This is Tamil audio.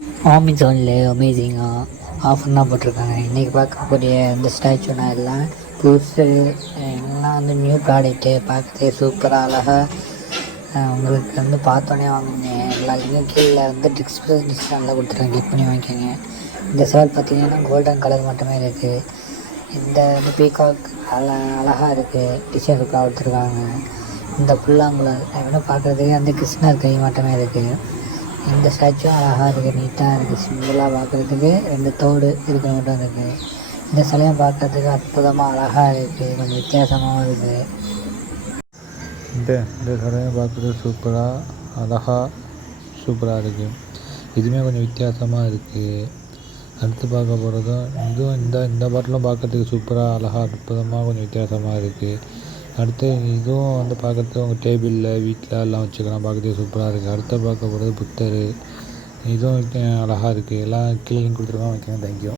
அமேசானில் அமேசிங்காக ஆஃபர்லாம் போட்டிருக்காங்க. இன்றைக்கி பார்க்கக்கூடிய இந்த ஸ்டாச்சுனா எல்லாம் புதுசு, எல்லாம் வந்து நியூ ப்ராடக்ட்டு, பார்க்கறதுக்கு சூப்பராக அழகாக உங்களுக்கு வந்து பார்த்தோன்னே வாங்குங்க. எல்லா லிங்கும் கீழே வந்து டிஸ்கிரிப்ஷனில் கொடுத்துருக்கேன், கிளிக் பண்ணி வாங்கிக்கோங்க. இந்த சேவல் பார்த்திங்கன்னா கோல்டன் கலர் மட்டுமே இருக்குது. இந்த வந்து பீகாக் அழகாக இருக்குது, டிசைன் இருக்காக கொடுத்துருக்காங்க. இந்த புல்லாங்குழல் இன்னும் பார்க்குறதுக்கு வந்து கிருஷ்ணர் கை மட்டுமே இருக்குது. இந்த ஸ்டாச்சுவும் அழகாக இருக்குது, நீட்டாக இருக்குது, சிம்பிளாக பார்க்குறதுக்கு 2 தோடு இருக்கிற மட்டும் இருக்குது. இந்த சிலையும் பார்க்குறதுக்கு அற்புதமாக அழகாக இருக்குது, கொஞ்சம் வித்தியாசமாகவும் இருக்குது. இந்த சிலையும் பார்க்குறது சூப்பராக இருக்குது. இதுவுமே கொஞ்சம் வித்தியாசமாக இருக்குது. அடுத்து பார்க்க போகிறதும் இதுவும் இந்த பாட்டிலும் பார்க்குறதுக்கு சூப்பராக அழகாக அற்புதமாக கொஞ்சம் வித்தியாசமாக இருக்குது. அடுத்து இதுவும் வந்து பார்க்குறதுக்கு உங்கள் டேபிளில் வீட்டில் எல்லாம் வச்சுக்கலாம், பார்க்குறதுக்கு சூப்பராக இருக்குது. அடுத்து பார்க்க போகிறது புத்தர். இதுவும் அழகாக இருக்குது. எல்லாம் கீழே லிங்க் கொடுத்துருக்கோம், வைக்கணும். தேங்க்யூ.